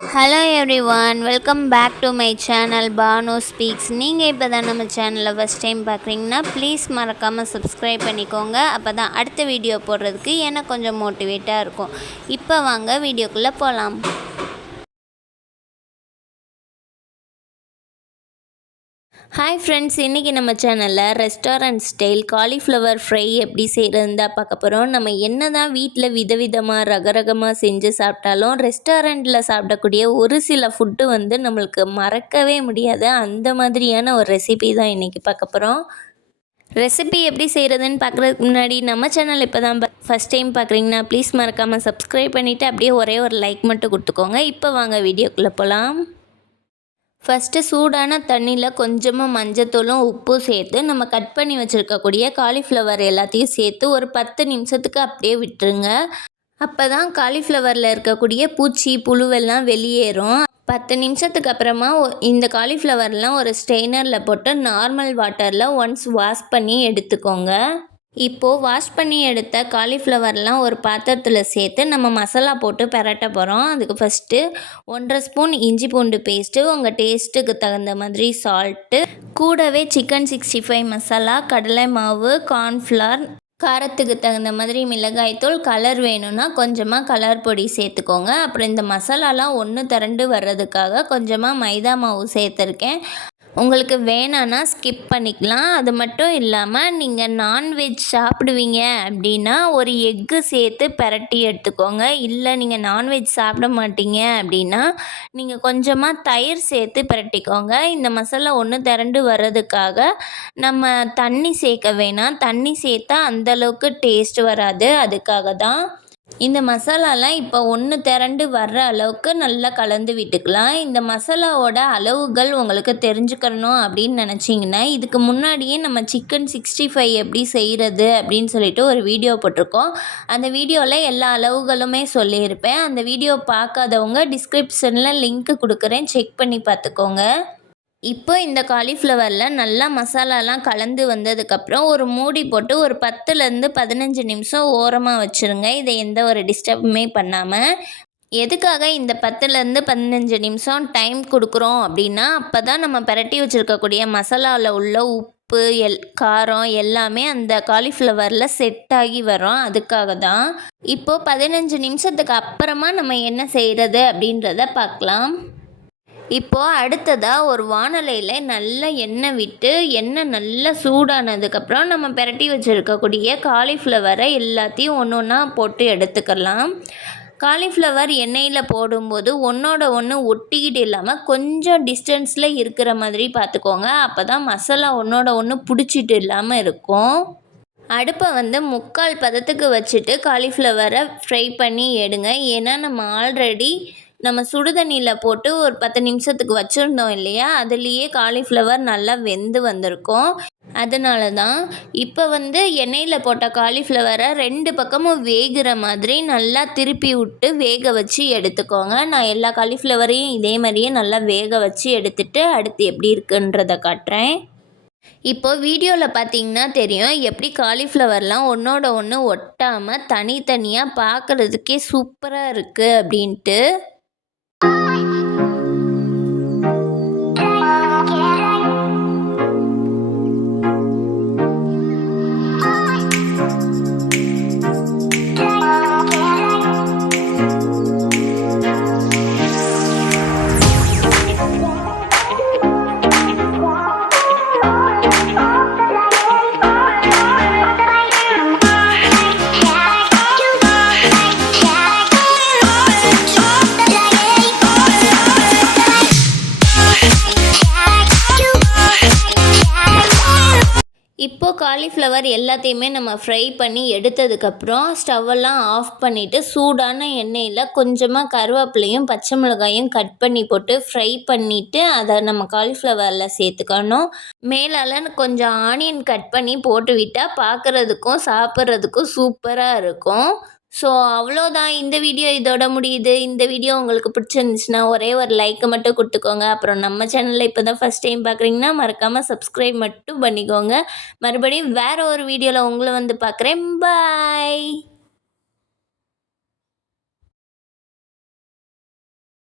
Hello everyone, welcome back to my channel Banu speaks. நீங்கள் இப்போ தான் நம்ம சேனலில் ஃபஸ்ட் டைம் பார்க்குறீங்கன்னா ப்ளீஸ் மறக்காமல் சப்ஸ்கிரைப் பண்ணிக்கோங்க. அப்போ தான் அடுத்த வீடியோ போடுறதுக்கு எனக்கு கொஞ்சம் மோட்டிவேட்டாக இருக்கும். இப்போ வாங்க வீடியோக்குள்ளே போகலாம். ஹாய் ஃப்ரெண்ட்ஸ், இன்றைக்கி நம்ம சேனலில் ரெஸ்டாரண்ட் ஸ்டைல் காலிஃப்ளவர் ஃப்ரை எப்படி செய்கிறதுன்னு தான் பார்க்க போகிறோம். நம்ம என்ன தான் வீட்டில் விதவிதமாக ரகரகமாக செஞ்சு சாப்பிட்டாலும் ரெஸ்டாரண்ட்டில் சாப்பிடக்கூடிய ஒரு சில ஃபுட்டு நம்மளுக்கு மறக்கவே முடியாது. அந்த மாதிரியான ஒரு ரெசிபி தான் இன்றைக்கி பார்க்க போகிறோம். ரெசிபி எப்படி செய்கிறதுன்னு பார்க்குறதுக்கு முன்னாடி நம்ம சேனல் இப்போ தான் ஃபஸ்ட் டைம் பார்க்குறீங்கன்னா ப்ளீஸ் மறக்காமல் சப்ஸ்கிரைப் பண்ணிவிட்டு அப்படியே ஒரே ஒரு லைக் மட்டும் கொடுத்துக்கோங்க. இப்போ வாங்க வீடியோக்குள்ளே போகலாம். ஃபஸ்ட்டு சூடான தண்ணியில் கொஞ்சமாக மஞ்சத்தூளும் உப்பும் சேர்த்து நம்ம கட் பண்ணி வச்சுருக்கக்கூடிய காலிஃப்ளவர் எல்லாத்தையும் சேர்த்து ஒரு 10 நிமிஷத்துக்கு அப்படியே விட்டுருங்க. அப்போ தான் காலிஃப்ளவரில் இருக்கக்கூடிய பூச்சி புழுவெல்லாம் வெளியேறும். 10 நிமிஷத்துக்கு அப்புறமா இந்த காலிஃப்ளவர்லாம் ஒரு ஸ்ட்ரெயினரில் போட்டு நார்மல் வாட்டரில் ஒன்ஸ் வாஷ் பண்ணி எடுத்துக்கோங்க. இப்போது வாஷ் பண்ணி எடுத்த காலிஃப்ளவர்லாம் ஒரு பாத்திரத்தில் சேர்த்து நம்ம மசாலா போட்டு பெரட்ட போகிறோம். அதுக்கு ஃபஸ்ட்டு 1.5 ஸ்பூன் இஞ்சி பூண்டு பேஸ்ட்டு, உங்கள் டேஸ்ட்டுக்கு தகுந்த மாதிரி சால்ட்டு, கூடவே சிக்கன் 65 மசாலா, கடலை மாவு, கார்ன்ஃப்ளவர், காரத்துக்கு தகுந்த மாதிரி மிளகாய்த்தூள், கலர் வேணும்னா கொஞ்சமாக கலர் பொடி சேர்த்துக்கோங்க. அப்புறம் இந்த மசாலாலாம் ஒன்று திரண்டு வர்றதுக்காக கொஞ்சமாக மைதா மாவு சேர்த்துருக்கேன். உங்களுக்கு வேணான்னா ஸ்கிப் பண்ணிக்கலாம். அது மட்டும் இல்லாமல் நீங்கள் நான்வெஜ் சாப்பிடுவீங்க அப்படின்னா ஒரு எக்கு சேர்த்து பெரட்டி எடுத்துக்கோங்க. இல்லை நீங்கள் நான்வெஜ் சாப்பிட மாட்டீங்க அப்படின்னா நீங்கள் கொஞ்சமாக தயிர் சேர்த்து பெரட்டிக்கோங்க. இந்த மசாலா ஒன்று திரண்டு வர்றதுக்காக நம்ம தண்ணி சேர்க்க வேணாம். தண்ணி சேர்த்தா அந்தளவுக்கு டேஸ்ட் வராது. அதுக்காக தான் இந்த மசாலாலாம் இப்போ ஒன்று திரண்டு வர்ற அளவுக்கு நல்லா கலந்து விட்டுக்கலாம். இந்த மசாலாவோட அளவுகள் உங்களுக்கு தெரிஞ்சுக்கணும் அப்படின்னு நினச்சிங்கன்னா இதுக்கு முன்னாடியே நம்ம சிக்கன் 65 எப்படி செய்கிறது அப்படின்னு சொல்லிட்டு ஒரு வீடியோ போட்டிருக்கோம். அந்த வீடியோவில் எல்லா அளவுகளுமே சொல்லியிருப்பேன். அந்த வீடியோ பார்க்காதவங்க டிஸ்கிரிப்ஷனில் லிங்க் கொடுக்குறேன், செக் பண்ணி பார்த்துக்கோங்க. இப்போ இந்த காலிஃப்ளவரில் நல்லா மசாலாலாம் கலந்து வந்ததுக்கப்புறம் ஒரு மூடி போட்டு ஒரு 10லேருந்து 15 நிமிஷம் ஓரமாக வச்சுருங்க. இதை எந்த ஒரு டிஸ்டர்புமே பண்ணாமல். எதுக்காக இந்த 10லேருந்து 15 நிமிஷம் டைம் கொடுக்குறோம் அப்படின்னா அப்போ தான் நம்ம பிரட்டி வச்சுருக்கக்கூடிய மசாலாவில் உள்ள உப்பு காரம் எல்லாமே அந்த காலிஃப்ளவரில் செட் ஆகி வரும். அதுக்காக தான். இப்போது 15 நிமிஷத்துக்கு அப்புறமா நம்ம என்ன செய்கிறது அப்படின்றத பார்க்கலாம். இப்போது அடுத்ததாக ஒரு வாணலியில் நல்லா எண்ணெய் விட்டு எண்ணெய் நல்லா சூடானதுக்கப்புறம் நம்ம பிரட்டி வச்சுருக்கக்கூடிய காலிஃப்ளவரை எல்லாத்தையும் ஒன்று ஒன்றா போட்டு எடுத்துக்கலாம். காலிஃப்ளவர் எண்ணெயில் போடும்போது ஒன்றோட ஒன்று ஒட்டிக்கிட்டு இல்லாமல் கொஞ்சம் டிஸ்டன்ஸில் இருக்கிற மாதிரி பார்த்துக்கோங்க. அப்போ தான் மசாலா ஒன்றோட ஒன்று பிடிச்சிட்டு இல்லாமல் இருக்கும். அடுப்பை 3/4 பதத்துக்கு வச்சுட்டு காலிஃப்ளவரை ஃப்ரை பண்ணி எடுங்க. ஏன்னா நம்ம சுடுதண்ணியில் போட்டு ஒரு 10 நிமிஷத்துக்கு வச்சுருந்தோம் இல்லையா, அதுலேயே காலிஃப்ளவர் நல்லா வெந்து வந்திருக்கும். அதனால தான் இப்போ எண்ணெயில் போட்ட காலிஃப்ளவரை 2 பக்கமும் வேகிற மாதிரி நல்லா திருப்பி விட்டு வேக வச்சு எடுத்துக்கோங்க. நான் எல்லா காலிஃப்ளவரையும் இதே மாதிரியே நல்லா வேக வச்சு எடுத்துகிட்டு அடுத்து எப்படி இருக்குன்றதை காட்டுறேன். இப்போது வீடியோவில் பார்த்தீங்கன்னா தெரியும் எப்படி காலிஃப்ளவர்லாம் ஒன்றோட ஒன்று ஒட்டாமல் தனித்தனியாக பார்க்குறதுக்கே சூப்பராக இருக்குது அப்படின்ட்டு. இப்போது காலிஃப்ளவர் எல்லாத்தையுமே நம்ம ஃப்ரை பண்ணி எடுத்ததுக்கப்புறம் ஸ்டவ்வெல்லாம் ஆஃப் பண்ணிவிட்டு சூடான எண்ணெயில் கொஞ்சமாக கருவேப்பிலையும் பச்சை மிளகாயும் கட் பண்ணி போட்டு ஃப்ரை பண்ணிவிட்டு அதை நம்ம காலிஃப்ளவரில் சேர்த்துக்கணும். மேலால் கொஞ்சம் ஆனியன் கட் பண்ணி போட்டு விட்டால் பார்க்குறதுக்கும் சாப்பிட்றதுக்கும் சூப்பராக இருக்கும். ஸோ அவ்வளோதான், இந்த வீடியோ இதோட முடியுது. இந்த வீடியோ உங்களுக்கு பிடிச்சிருந்துச்சுன்னா ஒரே ஒரு லைக்கை மட்டும் கொடுத்துக்கோங்க. அப்புறம் நம்ம சேனலில் இப்போ தான் ஃபஸ்ட் டைம் பார்க்குறீங்கன்னா மறக்காமல் சப்ஸ்கிரைப் மட்டும் பண்ணிக்கோங்க. மறுபடியும் வேறு ஒரு வீடியோவில் உங்களை பார்க்குறேன். பாய்.